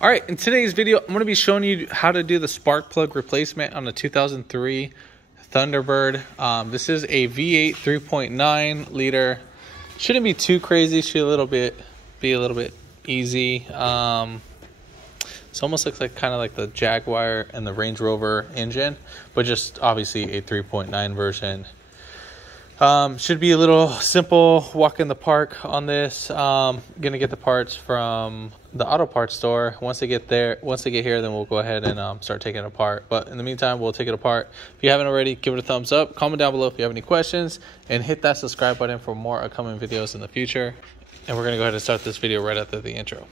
All right, in today's video, I'm going to be showing you how to do the spark plug replacement on the 2003 Thunderbird. This is a V8 3.9 liter. Shouldn't be too crazy. Should be a little bit easy. It almost looks like kind of like the Jaguar and the Range Rover engine, but just obviously a 3.9 version. Should be a little simple walk in the park on this. Gonna get the parts from the auto parts store. Once they get here, then we'll go ahead and start taking it apart. But in the meantime, we'll take it apart. If you haven't already, give it a thumbs up, comment down below if you have any questions, and hit that subscribe button for more upcoming videos in the future. And we're gonna go ahead and start this video right after the intro.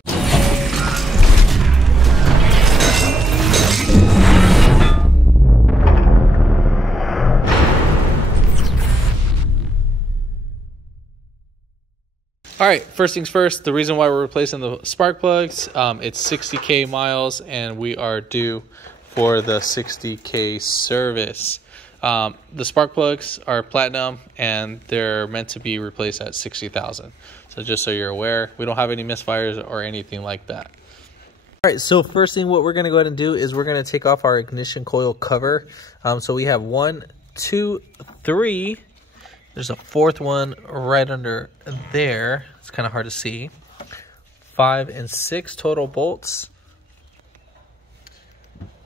All right, first things first, the reason why we're replacing the spark plugs, it's 60K miles and we are due for the 60K service. The spark plugs are platinum and they're meant to be replaced at 60,000. So just so you're aware, we don't have any misfires or anything like that. All right, so first thing what we're gonna go ahead and do is we're gonna take off our ignition coil cover. So we have 1, 2, 3. There's a fourth one right under there. It's kind of hard to see. 5 and 6 total bolts.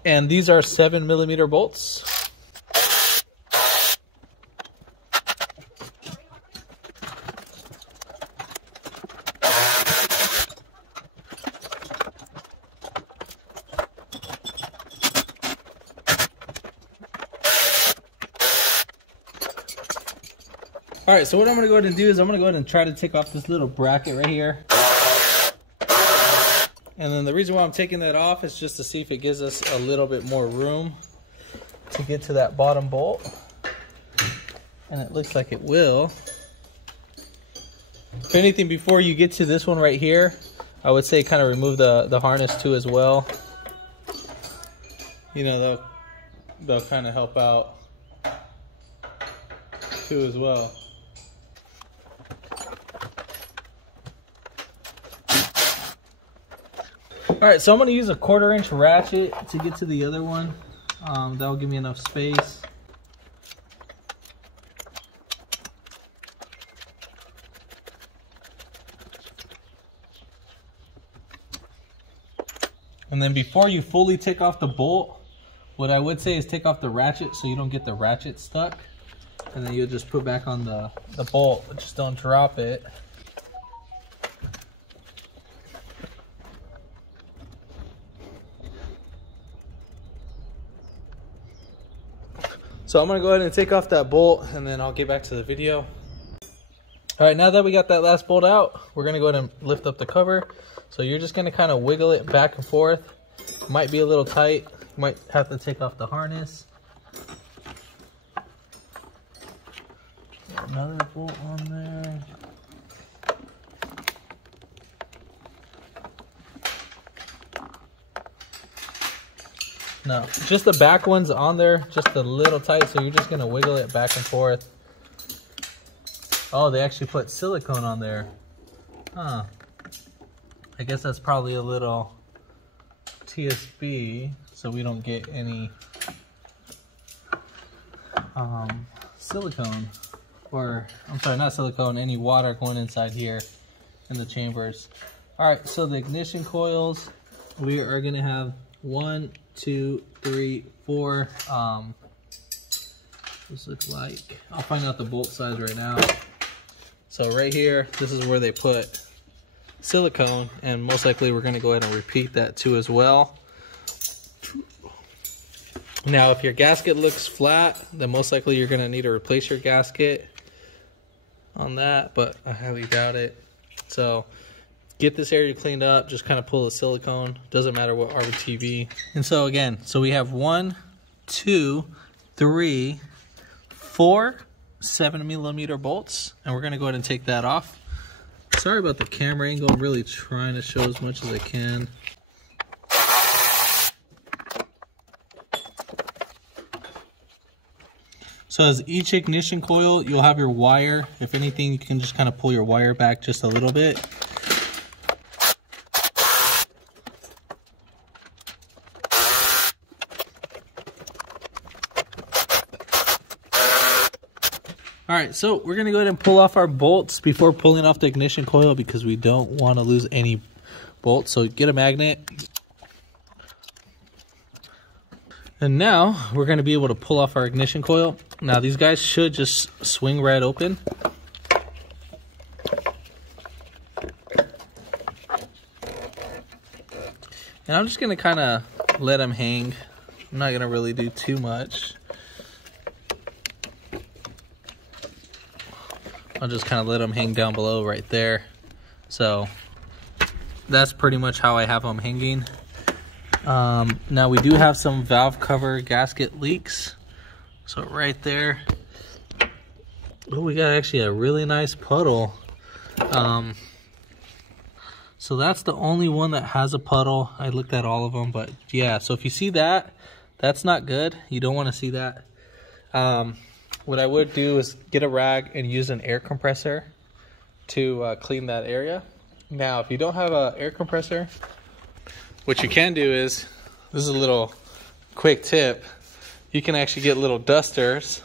And these are 7mm bolts. All right, so what I'm gonna go ahead and do is I'm gonna go ahead and try to take off this little bracket right here. And then the reason why I'm taking that off is just to see if it gives us a little bit more room to get to that bottom bolt. And it looks like it will. If anything, before you get to this one right here, I would say kind of remove the harness too as well. You know, they'll kind of help out too as well. All right, so I'm going to use a 1/4-inch ratchet to get to the other one. That'll give me enough space. And then before you fully take off the bolt, what I would say is take off the ratchet so you don't get the ratchet stuck. And then you'll just put back on the bolt, but just don't drop it. So I'm gonna go ahead and take off that bolt and then I'll get back to the video. All right, now that we got that last bolt out, we're gonna go ahead and lift up the cover. So you're just gonna kind of wiggle it back and forth. Might be a little tight, might have to take off the harness. Another bolt on there. No, just the back one's on there, just a little tight, so you're just gonna wiggle it back and forth. Oh, they actually put silicone on there. Huh. I guess that's probably a little TSB, so we don't get any silicone. Or, I'm sorry, not silicone, any water going inside here in the chambers. All right, so the ignition coils, we are gonna have 1, 2, 3, 4. This looks like, I'll find out the bolt size right now. So right here, this is where they put silicone, and most likely we're gonna go ahead and repeat that too as well. Now, if your gasket looks flat, then most likely you're gonna need to replace your gasket on that, but I highly doubt it. So get this area cleaned up, just kind of pull the silicone, doesn't matter what RTV. And so again, so we have 1, 2, 3, 4 7mm bolts, and we're gonna go ahead and take that off. Sorry about the camera angle, I'm really trying to show as much as I can. So as each ignition coil, you'll have your wire. If anything, you can just kind of pull your wire back just a little bit. All right, so we're gonna go ahead and pull off our bolts before pulling off the ignition coil because we don't want to lose any bolts. So get a magnet. And now we're gonna be able to pull off our ignition coil. Now these guys should just swing right open. And I'm just gonna kind of let them hang. I'm not gonna really do too much. I'll just kind of let them hang down below right there. So that's pretty much how I have them hanging. Now we do have some valve cover gasket leaks. So right there. Oh, we got actually a really nice puddle. So that's the only one that has a puddle. I looked at all of them, but yeah. So if you see that, that's not good. You don't want to see that. What I would do is get a rag and use an air compressor to clean that area. Now, if you don't have an air compressor, what you can do is, this is a little quick tip, you can actually get little dusters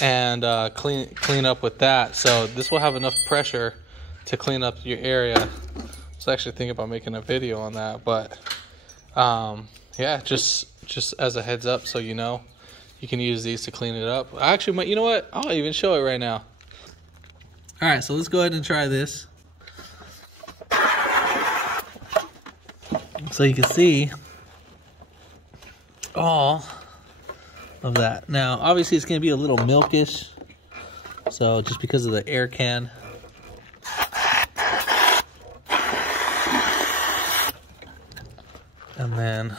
and clean up with that. So this will have enough pressure to clean up your area. I was actually thinking about making a video on that, but yeah, just as a heads up so you know. You can use these to clean it up. Actually, you know what? I'll even show it right now. All right, so let's go ahead and try this. So you can see all of that. Now, obviously, it's going to be a little milkish. So just because of the air can. And then...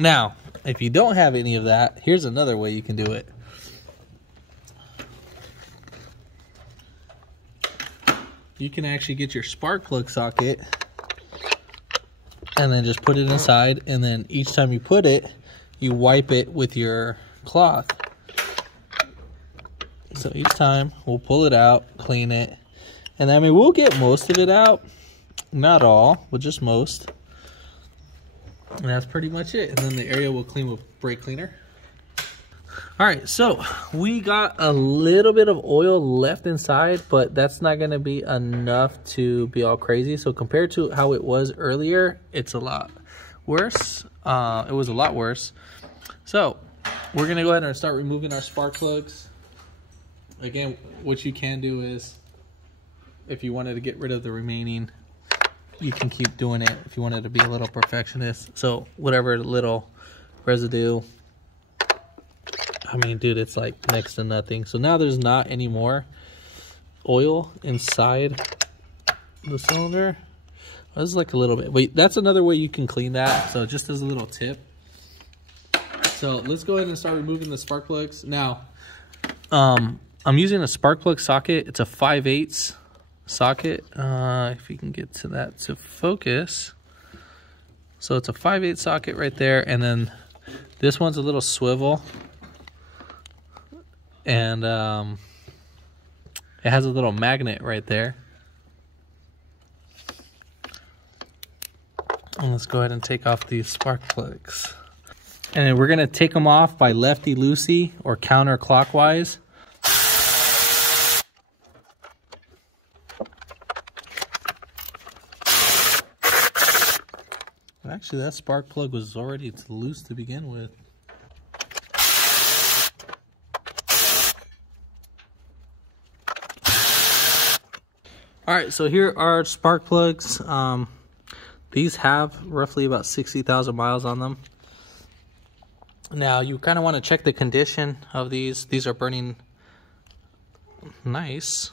Now, if you don't have any of that, here's another way you can do it. You can actually get your spark plug socket and then just put it inside, and then each time you put it, you wipe it with your cloth. So each time we'll pull it out, clean it, and I mean we'll get most of it out, not all, but just most. And that's pretty much it. And then the area will clean with brake cleaner. All right, so we got a little bit of oil left inside, but that's not gonna be enough to be all crazy. So compared to how it was earlier, it's a lot worse. It was a lot worse. So we're gonna go ahead and start removing our spark plugs. Again, what you can do is, if you wanted to get rid of the remaining, you can keep doing it if you wanted to be a little perfectionist. So whatever little residue, I mean, dude, it's like next to nothing. So now there's not any more oil inside the cylinder. This is like a little bit. Wait, that's another way you can clean that. So just as a little tip. So let's go ahead and start removing the spark plugs. Now, I'm using a spark plug socket. It's a 5/8 socket. If you can get to that to focus. So it's a 5/8 socket right there, and then this one's a little swivel, and it has a little magnet right there. And let's go ahead and take off these spark plugs, and then we're gonna take them off by lefty-loosey or counterclockwise. Actually, that spark plug was already loose to begin with. All right, so here are spark plugs. These have roughly about 60,000 miles on them. Now, you kind of want to check the condition of these. These are burning nice.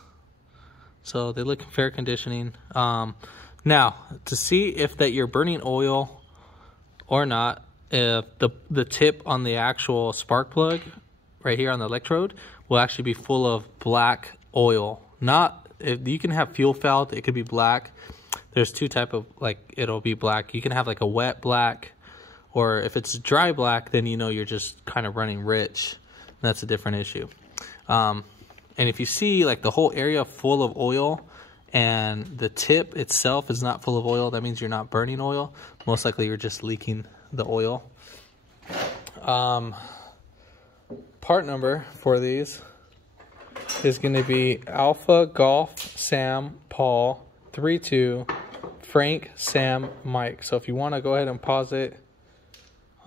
So they look in fair conditioning. Now, to see if that you're burning oil or not, if the tip on the actual spark plug right here on the electrode will actually be full of black oil. Not, if you can have fuel felt, it could be black. There's two type of, like, it'll be black. You can have like a wet black, or if it's dry black, then you know you're just kind of running rich. That's a different issue. And if you see like the whole area full of oil, and the tip itself is not full of oil, that means you're not burning oil. Most likely you're just leaking the oil. part number for these is going to be Alpha Golf Sam Paul 32 Frank Sam Mike. So if you want to go ahead and pause it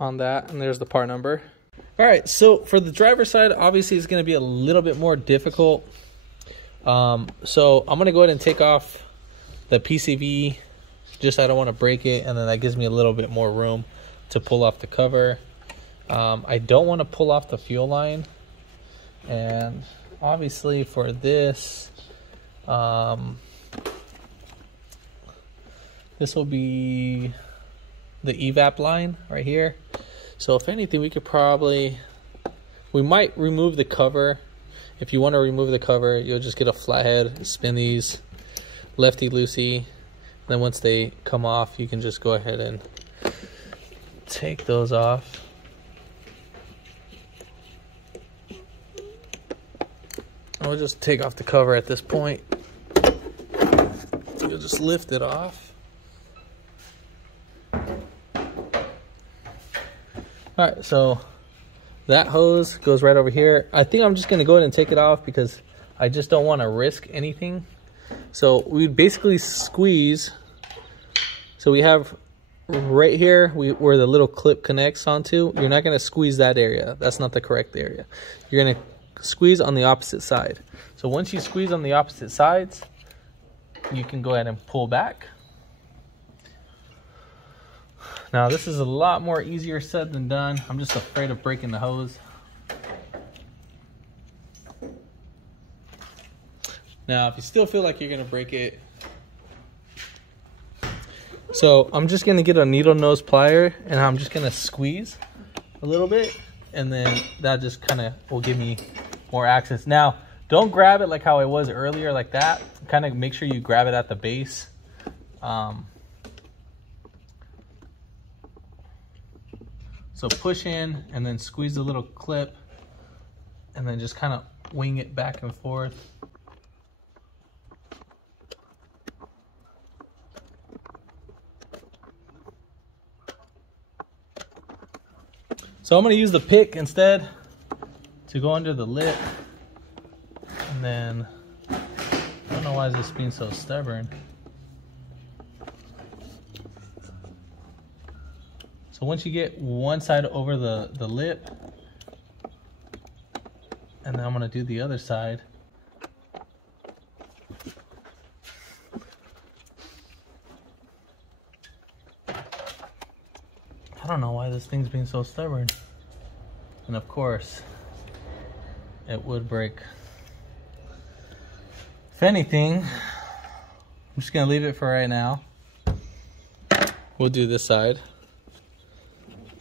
on that, and there's the part number. All right, so for the driver's side, obviously it's going to be a little bit more difficult. So I'm going to go ahead and take off the PCV, just I don't want to break it, and then that gives me a little bit more room to pull off the cover. I don't want to pull off the fuel line, and obviously for this, this will be the evap line right here. So if anything, we might remove the cover. If you want to remove the cover, you'll just get a flathead, spin these lefty loosey. Then once they come off, you can just go ahead and take those off. I'll just take off the cover at this point. You'll just lift it off. Alright, so that hose goes right over here. I think I'm just going to go ahead and take it off because I just don't want to risk anything. So we basically squeeze. So we have right here where the little clip connects onto. You're not going to squeeze that area. That's not the correct area. You're going to squeeze on the opposite side. So once you squeeze on the opposite sides, you can go ahead and pull back. Now this is a lot more easier said than done. I'm just afraid of breaking the hose. Now if you still feel like you're gonna break it, so I'm just gonna get a needle nose plier and I'm just gonna squeeze a little bit, and then that just kind of will give me more access. Now don't grab it like how it was earlier, like that. Kind of make sure you grab it at the base. So push in and then squeeze the little clip and then just kind of wing it back and forth. So I'm going to use the pick instead to go under the lip. And then, I don't know why is this being so stubborn. So once you get one side over the lip, and then I'm going to do the other side. I don't know why this thing's being so stubborn. And of course, it would break. If anything, I'm just going to leave it for right now. We'll do this side.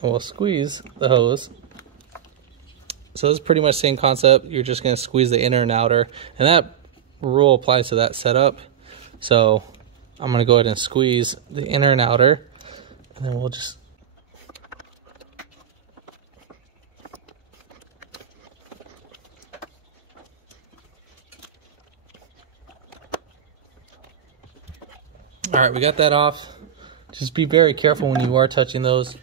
And we'll squeeze the hose. So it's pretty much the same concept. You're just going to squeeze the inner and outer. And that rule applies to that setup. So I'm going to go ahead and squeeze the inner and outer. And then we'll just... All right, we got that off. Just be very careful when you are touching those.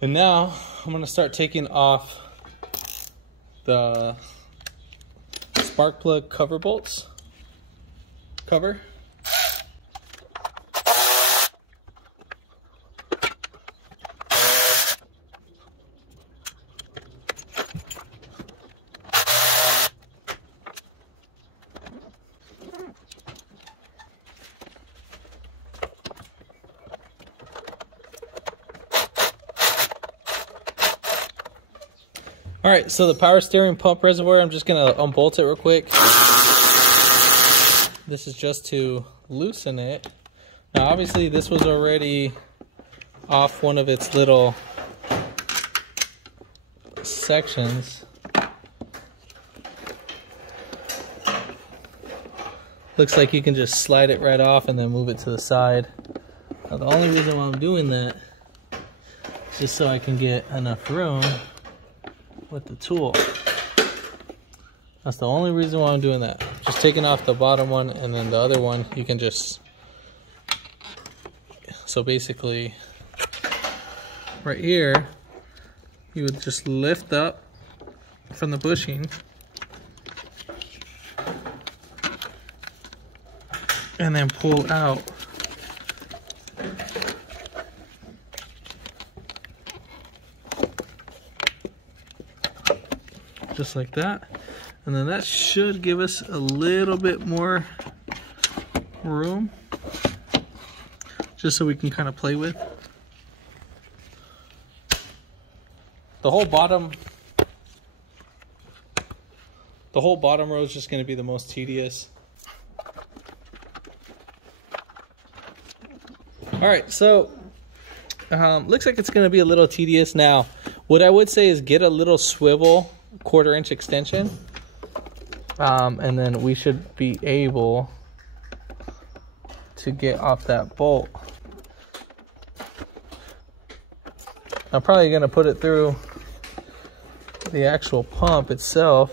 And now I'm going to start taking off the spark plug cover bolts. Cover. All right, so the power steering pump reservoir, I'm just gonna unbolt it real quick. This is just to loosen it. Now, obviously, this was already off one of its little sections. Looks like you can just slide it right off and then move it to the side. Now, the only reason why I'm doing that is just so I can get enough room with the tool. That's the only reason why I'm doing that. Just taking off the bottom one, and then the other one you can just, so basically right here you would just lift up from the bushing. And then pull out. Just like that. And then that should give us a little bit more room, just so we can kind of play with. The whole bottom row is just going to be the most tedious. All right, so looks like it's going to be a little tedious. Now, what I would say is get a little swivel 1/4 inch extension, and then we should be able to get off that bolt. I'm probably going to put it through the actual pump itself.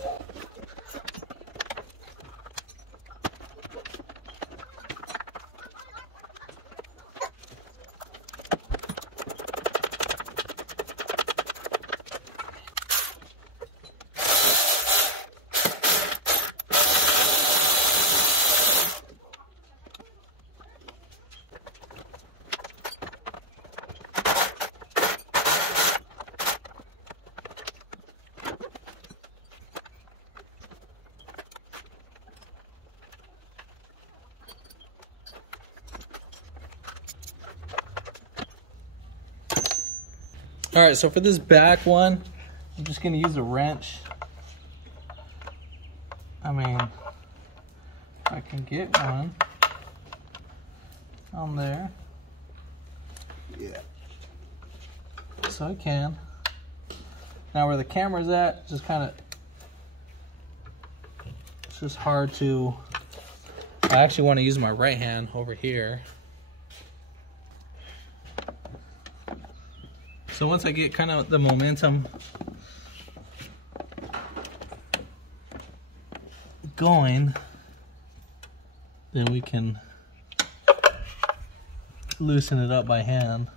All right, so for this back one, I'm just gonna use a wrench. I mean, if I can get one on there. Yeah. So I can. Now where the camera's at, just kind of, it's just hard to, I actually want to use my right hand over here. So once I get kind of the momentum going, then we can loosen it up by hand.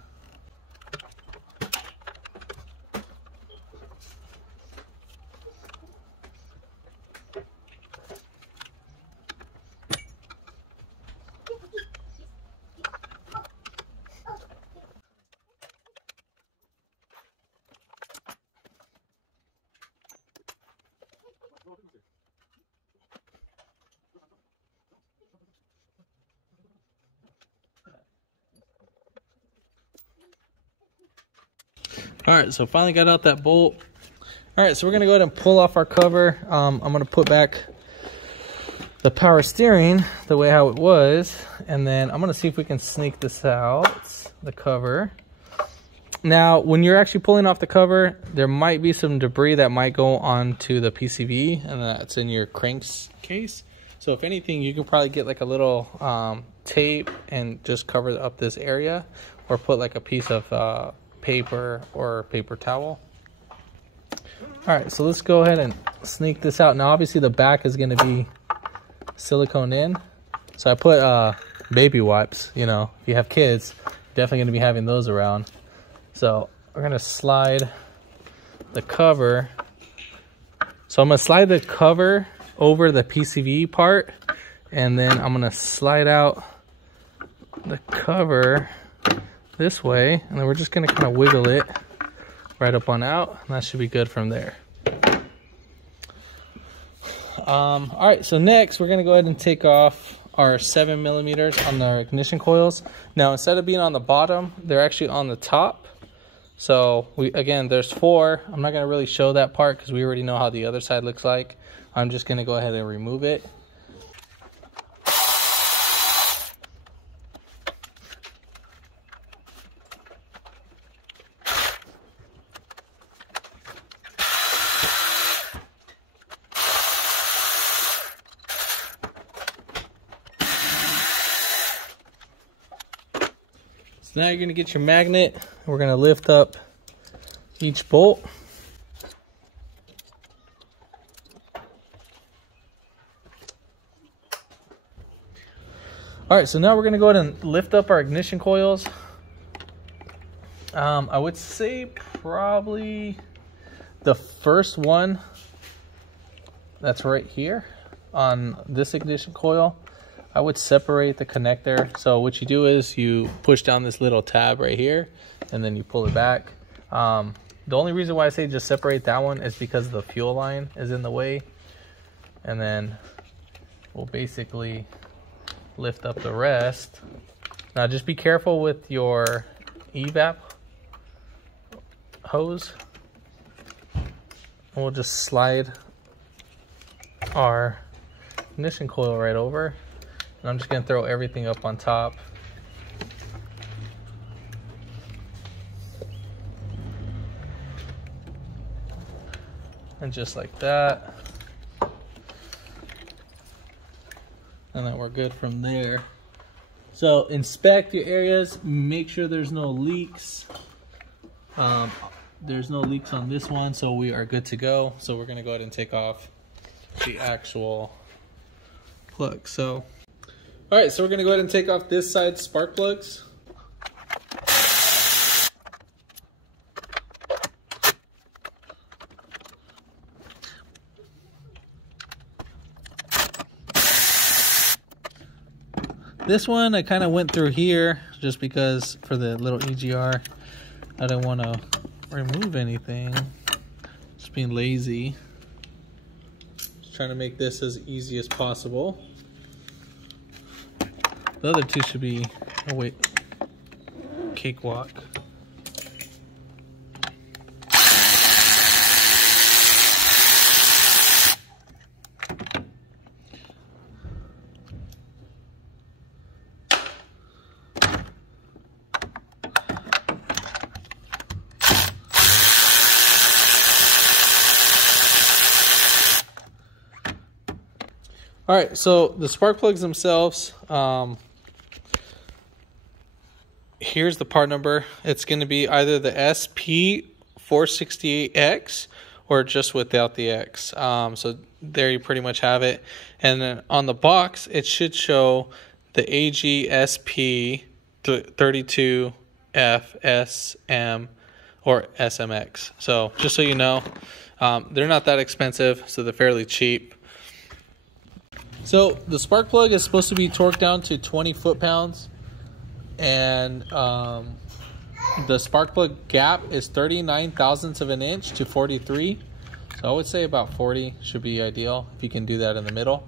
All right, so finally got out that bolt. All right, so we're gonna go ahead and pull off our cover. I'm gonna put back the power steering the way how it was, and then I'm gonna see if we can sneak this out, the cover. Now, when you're actually pulling off the cover, there might be some debris that might go onto the PCV, and that's in your crankcase. So if anything, you can probably get like a little tape and just cover up this area, or put like a piece of paper or paper towel. All right, so let's go ahead and sneak this out. Now obviously the back is going to be silicone in, so I put baby wipes. You know, if you have kids, you're definitely going to be having those around. So we're going to slide the cover. So I'm going to slide the cover over the PCV part, and then I'm going to slide out the cover this way, and then we're just going to kind of wiggle it right up on out, and that should be good from there. All right, so next we're going to go ahead and take off our 7mm on our ignition coils. Now instead of being on the bottom, they're actually on the top. So again, there's 4. I'm not going to really show that part because we already know how the other side looks like. I'm just going to go ahead and remove it. So now you're going to get your magnet. We're going to lift up each bolt. All right, so now we're going to go ahead and lift up our ignition coils. I would say probably the first one that's right here on this ignition coil, I would separate the connector. So what you do is you push down this little tab right here and then you pull it back. The only reason why I say just separate that one is because the fuel line is in the way. And then we'll basically lift up the rest. Now just be careful with your evap hose. And we'll just slide our ignition coil right over. And I'm just gonna throw everything up on top. And just like that. And then we're good from there. So inspect your areas, make sure there's no leaks. There's no leaks on this one, so we are good to go. So we're gonna go ahead and take off the actual plug. So, all right, so we're gonna go ahead and take off this side spark plugs. This one I kind of went through here just because for the little EGR, I don't want to remove anything. Just being lazy. Just trying to make this as easy as possible. The other two should be, oh wait, cakewalk. All right, so the spark plugs themselves, here's the part number. It's going to be either the SP468X or just without the X. So there you pretty much have it. And then on the box, it should show the AGSP32FSM or SMX. So just so you know, they're not that expensive, so they're fairly cheap. So the spark plug is supposed to be torqued down to 20 foot-pounds, and the spark plug gap is 39 thousandths of an inch to 43. So I would say about 40 should be ideal if you can do that in the middle.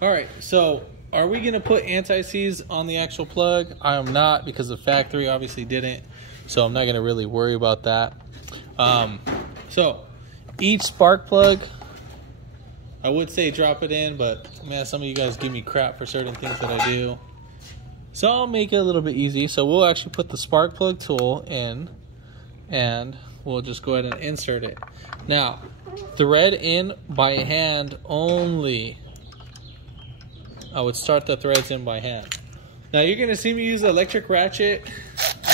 All right, so are we gonna put anti-seize on the actual plug? I am not, because the factory obviously didn't, so I'm not gonna really worry about that. So each spark plug, I would say drop it in, but man, some of you guys give me crap for certain things that I do. So I'll make it a little bit easy. So we'll actually put the spark plug tool in and we'll just go ahead and insert it. Now, thread in by hand only. I would start the threads in by hand. Now you're gonna see me use the electric ratchet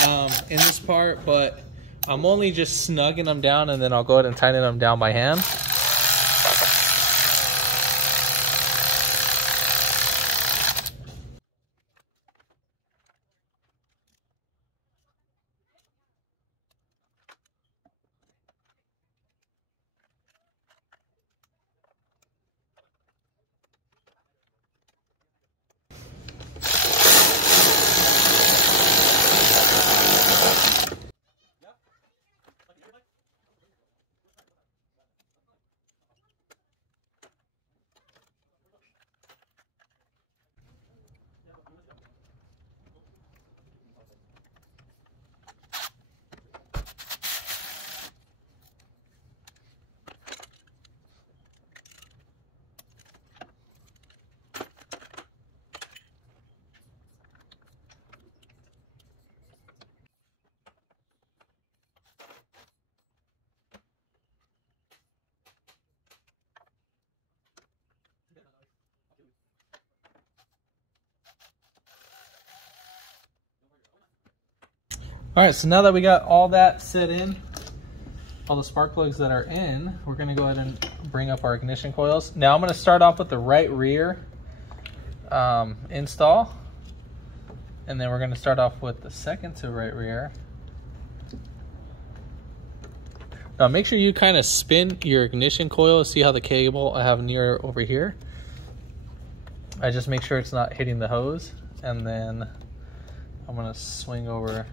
in this part, but I'm only just snugging them down and then I'll go ahead and tighten them down by hand. All right, so now that we got all that set in, all the spark plugs that are in, we're gonna go ahead and bring up our ignition coils. Now I'm gonna start off with the right rear install, and then we're gonna start off with the second to right rear. Now make sure you kind of spin your ignition coil. See how the cable I have near over here? I just make sure it's not hitting the hose, and then I'm gonna swing over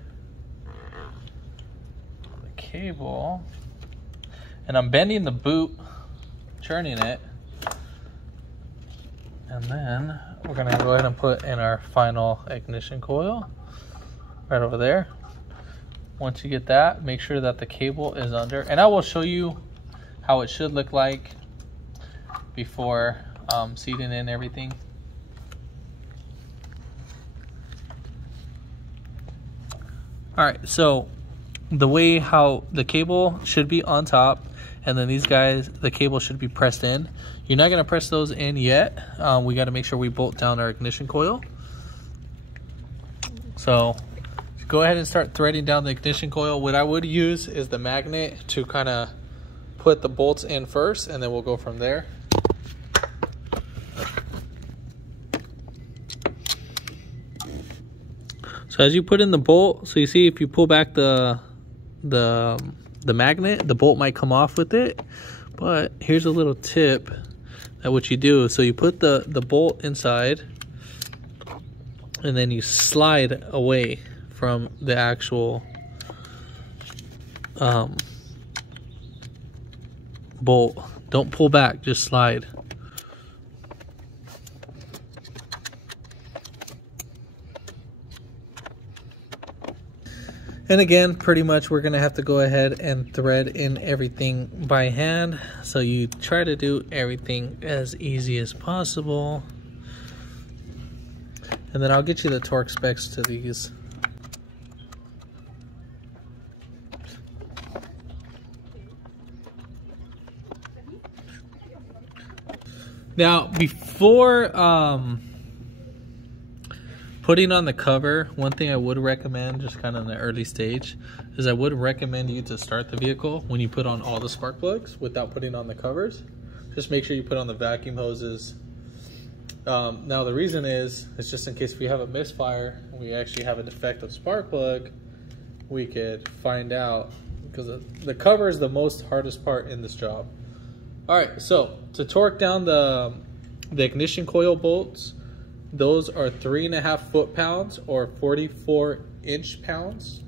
the cable, and I'm bending the boot, turning it, and then we're gonna go ahead and put in our final ignition coil right over there. Once you get that, make sure that the cable is under, and I will show you how it should look like before seating in everything. All right, so the way how the cable should be on top, and then these guys, the cable should be pressed in. You're not gonna press those in yet. We gotta make sure we bolt down our ignition coil. So go ahead and start threading down the ignition coil. What I would use is the magnet to kind of put the bolts in first, and then we'll go from there. So as you put in the bolt, so you see if you pull back the magnet, the bolt might come off with it. But here's a little tip that what you do. So you put the bolt inside, and then you slide away from the actual bolt. Don't pull back, just slide. And again, pretty much we're gonna have to go ahead and thread in everything by hand. So you try to do everything as easy as possible. And then I'll get you the torque specs to these. Now, before putting on the cover, one thing I would recommend, just kind of in the early stage, is I would recommend you to start the vehicle when you put on all the spark plugs without putting on the covers. Just make sure you put on the vacuum hoses. Now the reason is just in case we have a misfire and we actually have a defective spark plug, we could find out, because the cover is the most hardest part in this job. All right, so to torque down the ignition coil bolts, those are 3.5 foot-pounds or 44 inch-pounds.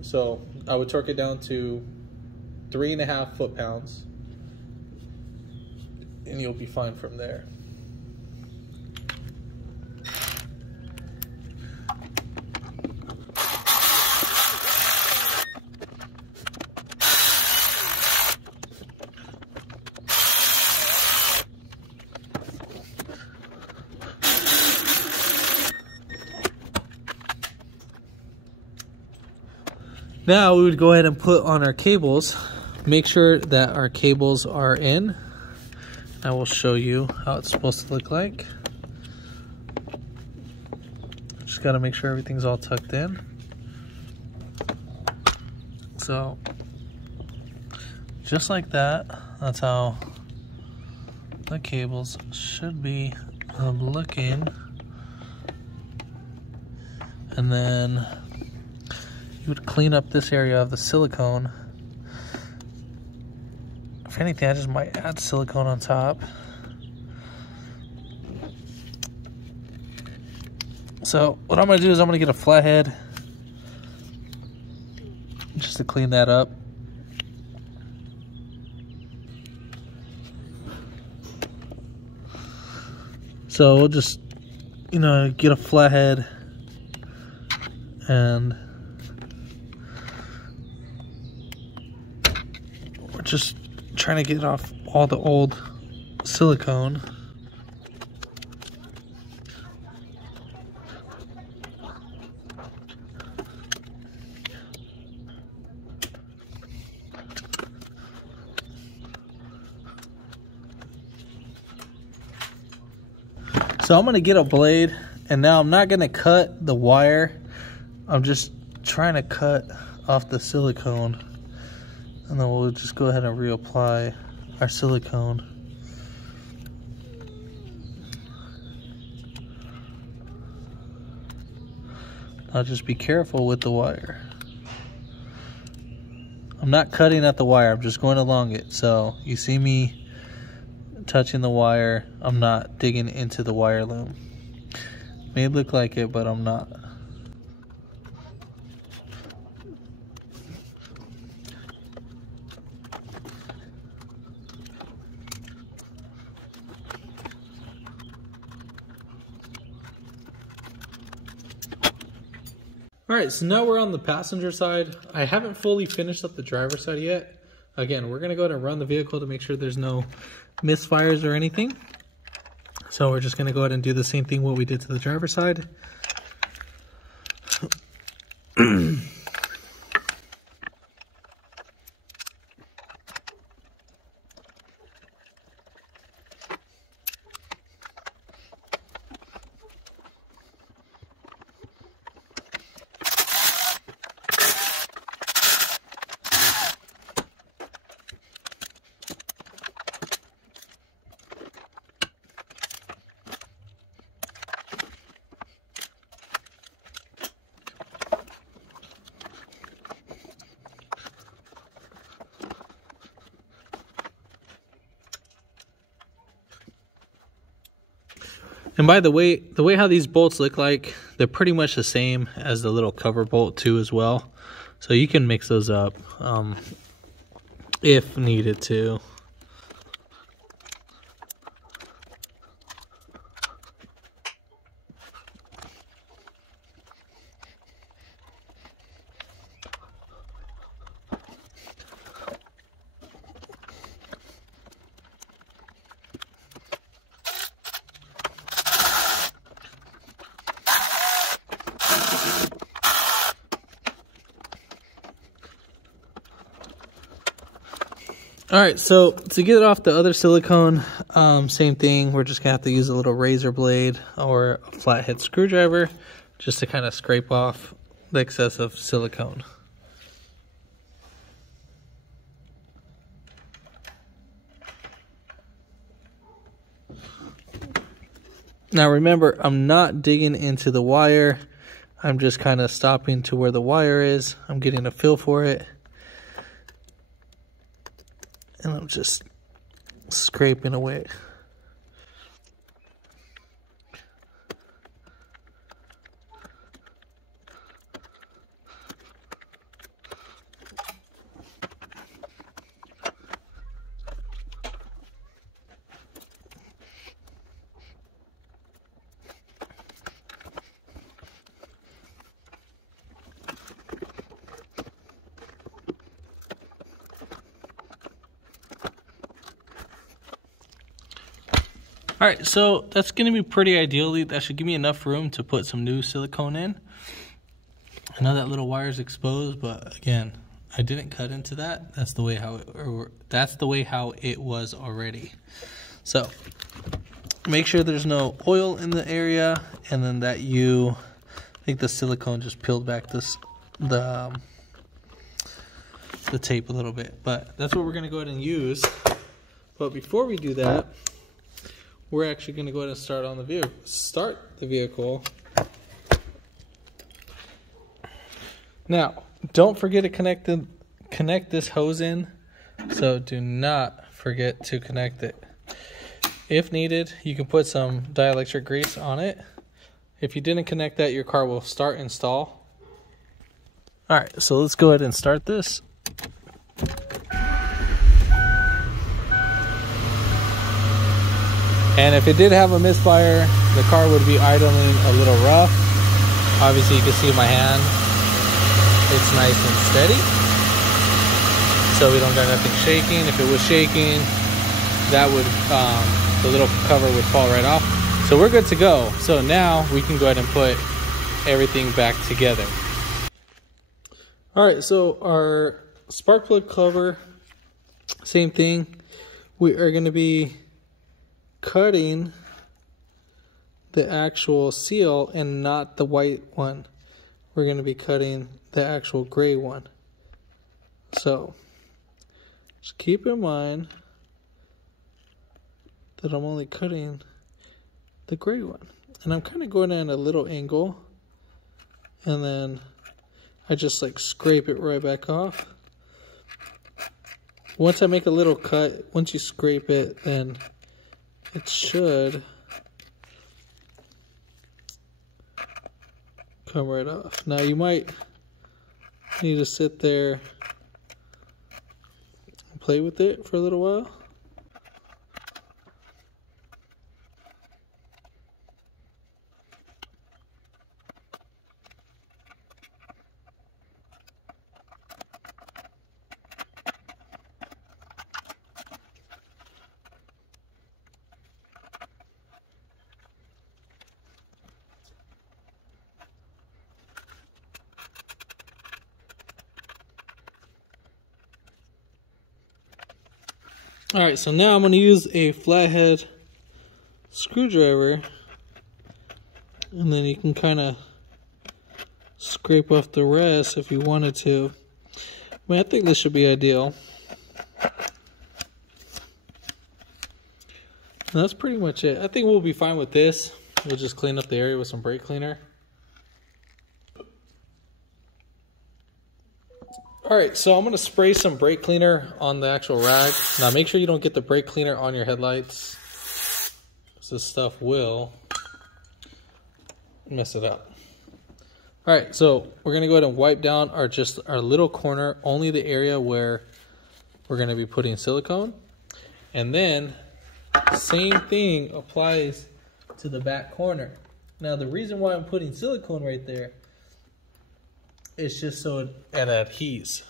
So I would torque it down to 3.5 foot-pounds, and you'll be fine from there. Now we would go ahead and put on our cables. Make sure that our cables are in. I will show you how it's supposed to look like. Just got to make sure everything's all tucked in. So just like that, that's how the cables should be looking. And then you would clean up this area of the silicone. If anything, I just might add silicone on top. So what I'm gonna do is I'm gonna get a flathead just to clean that up. So we'll just, get a flathead and we're just trying to get off all the old silicone. So I'm gonna get a blade, and now I'm not gonna cut the wire. I'm just trying to cut off the silicone, and then we'll just go ahead and reapply our silicone. Now just be careful with the wire. I'm not cutting at the wire, I'm just going along it. So you see me touching the wire, I'm not digging into the wire loom. May look like it, but I'm not. Alright, so now we're on the passenger side. I haven't fully finished up the driver's side yet. Again, we're going to go ahead and run the vehicle to make sure there's no misfires or anything. So we're just going to go ahead and do the same thing what we did to the driver's side. And by the way how these bolts look like, they're pretty much the same as the little cover bolt too as well. So you can mix those up if needed to. Alright, so to get it off the other silicone, same thing. We're just going to have to use a little razor blade or a flathead screwdriver just to kind of scrape off the excess of silicone. Now remember, I'm not digging into the wire. I'm just kind of stopping to where the wire is. I'm getting a feel for it. And I'm just scraping away. Alright, so that's going to be pretty ideally. That should give me enough room to put some new silicone in. I know that little wire is exposed, but again, I didn't cut into that. That's the way how it was already. So make sure there's no oil in the area, and then that I think the silicone just peeled back the tape a little bit. But that's what we're going to go ahead and use. But before we do that, we're actually going to go ahead and start the vehicle. Now, don't forget to connect this hose in. So do not forget to connect it. If needed, you can put some dielectric grease on it. If you didn't connect that, your car will start and stall. Alright, so let's go ahead and start this. And if it did have a misfire, the car would be idling a little rough. Obviously, you can see my hand. It's nice and steady. So we don't got nothing shaking. If it was shaking, that would, the little cover would fall right off. So we're good to go. So now we can go ahead and put everything back together. All right, so our spark plug cover, same thing. We are going to be cutting the actual seal and not the white one. We're going to be cutting the actual gray one. So just keep in mind that I'm only cutting the gray one, and I'm kind of going at a little angle, and then I just like scrape it right back off. once I make a little cut, once you scrape it, then it should come right off. Now you might need to sit there and play with it for a little while. Alright, so now I'm going to use a flathead screwdriver, and then you can kind of scrape off the rest if you wanted to. I mean, I think this should be ideal. And that's pretty much it. I think we'll be fine with this. We'll just clean up the area with some brake cleaner. Alright, so I'm going to spray some brake cleaner on the actual rag. Now make sure you don't get the brake cleaner on your headlights, because this stuff will mess it up. Alright, so we're going to go ahead and wipe down our little corner, only the area where we're going to be putting silicone. And then same thing applies to the back corner. Now the reason why I'm putting silicone right there, it's just so it adheres.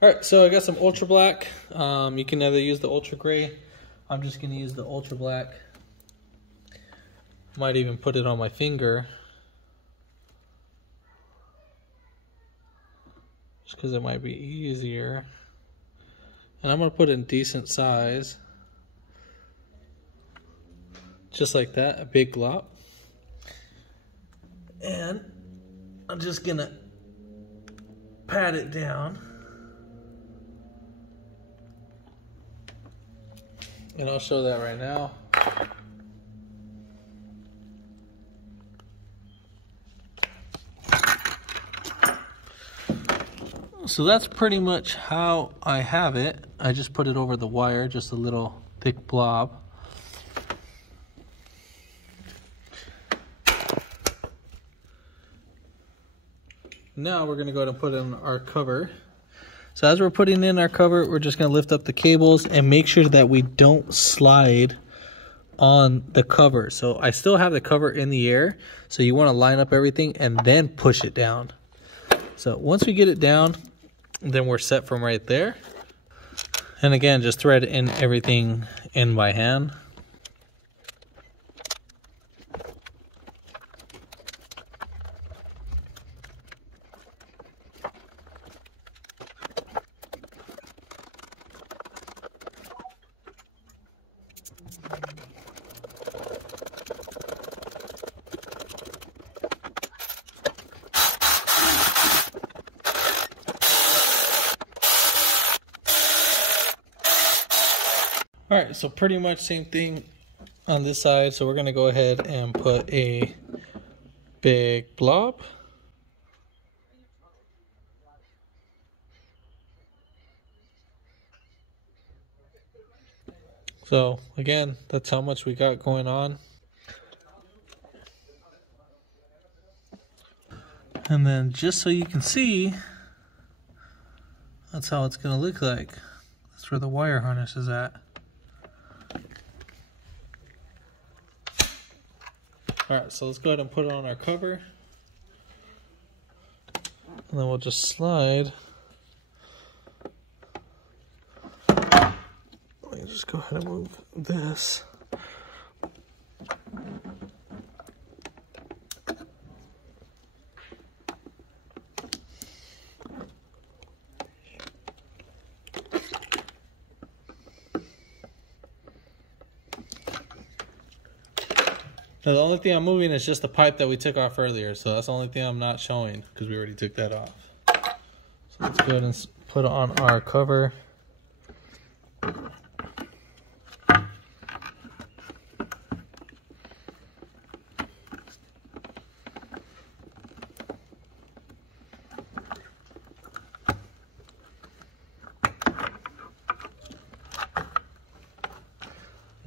Alright, so I got some ultra black. You can either use the ultra gray. I'm just going to use the ultra black. Might even put it on my finger, just because it might be easier. And I'm going to put it in decent size. Just like that, a big glop. And I'm just going to pat it down, and I'll show that right now. So that's pretty much how I have it. I just put it over the wire, just a little thick blob. Now we're going to go ahead and put in our cover. So as we're putting in our cover, we're just going to lift up the cables and make sure that we don't slide on the cover. So I still have the cover in the air, so you want to line up everything and then push it down. So once we get it down, then we're set from right there. And again, just thread in everything in by hand. Alright, so pretty much same thing on this side. So we're going to go ahead and put a big blob. So again, that's how much we got going on. And then just so you can see, that's how it's going to look like. That's where the wire harness is at. Alright, so let's go ahead and put it on our cover. And then we'll just slide. Let me just go ahead and move this. Now the only thing I'm moving is just the pipe that we took off earlier, so that's the only thing I'm not showing because we already took that off. So let's go ahead and put it on our cover.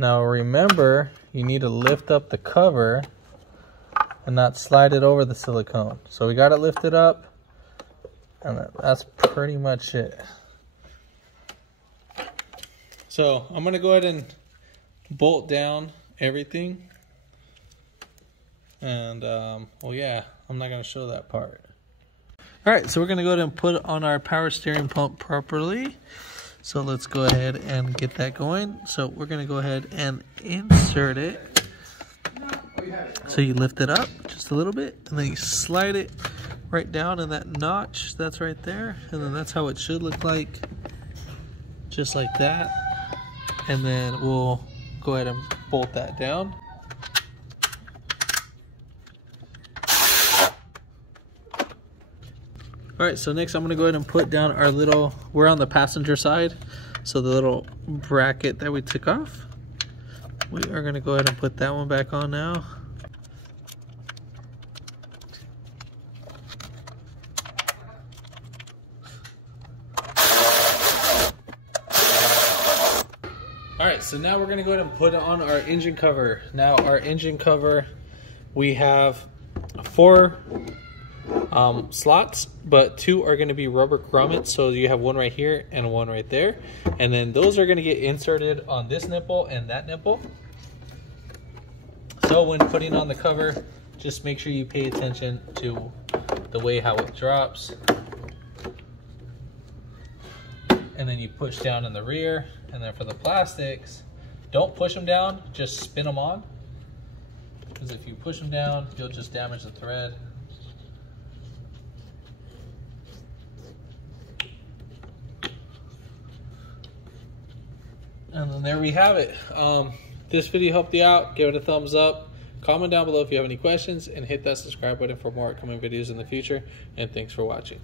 Now remember, you need to lift up the cover and not slide it over the silicone. So we got it lifted up, and that's pretty much it. So I'm gonna go ahead and bolt down everything. And well, yeah, I'm not gonna show that part. All right, so we're gonna go ahead and put on our power steering pump properly. So let's go ahead and get that going. So we're gonna go ahead and insert it. So you lift it up just a little bit, and then you slide it right down in that notch that's right there. And then that's how it should look like, just like that. And then we'll go ahead and bolt that down. All right, so next I'm gonna go ahead and put down our little, we're on the passenger side, so the little bracket that we took off, we are gonna go ahead and put that one back on now. All right, so now we're gonna go ahead and put on our engine cover. Now our engine cover, we have 4 slots, but 2 are gonna be rubber grommets. So you have one right here and one right there. And then those are gonna get inserted on this nipple and that nipple. So when putting on the cover, just make sure you pay attention to the way how it drops. And then you push down in the rear. And then for the plastics, don't push them down, just spin them on. Because if you push them down, you'll just damage the thread. And then there we have it. This video helped you out, give it a thumbs up. Comment down below if you have any questions, and hit that subscribe button for more upcoming videos in the future. And thanks for watching.